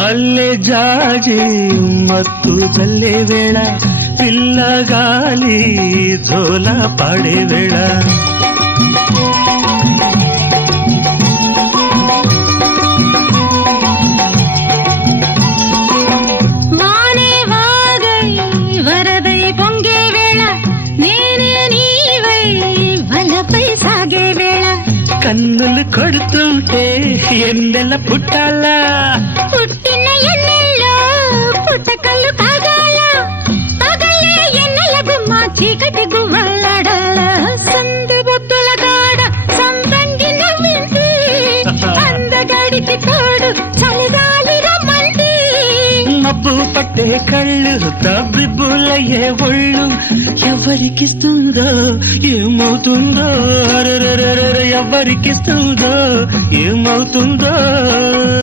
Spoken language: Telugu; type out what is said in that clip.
మల్లె జాజి మత్తు జల్లే వేళ పిల్లగాలి జోల పాడే వేళ వానే వాగై వరదై పొంగే వేళ నేనే నీవై వలపై సాగే వేళ కన్నులు కొడుతుంటే ఎన్నెల పుట్టాలా పుట్టిన ఎన్నెల్లో పుట్టకల్లు కాగాల పగలే ఎన్నెల గుమ్మ చీకటి గువ్వలాడాల సందు బొత్తుల కాడ సంపంగి నవ్వింది అందగాడికి తోడు చలిగాలి రమ్మంది మబ్బు పట్టే కళ్ళు తబ్బిబ్బులయ్యే ఒళ్ళు ఎవరికిస్తుందో ఏమవుతుందో ఎవరికిస్తుందో ఏమవుతుందో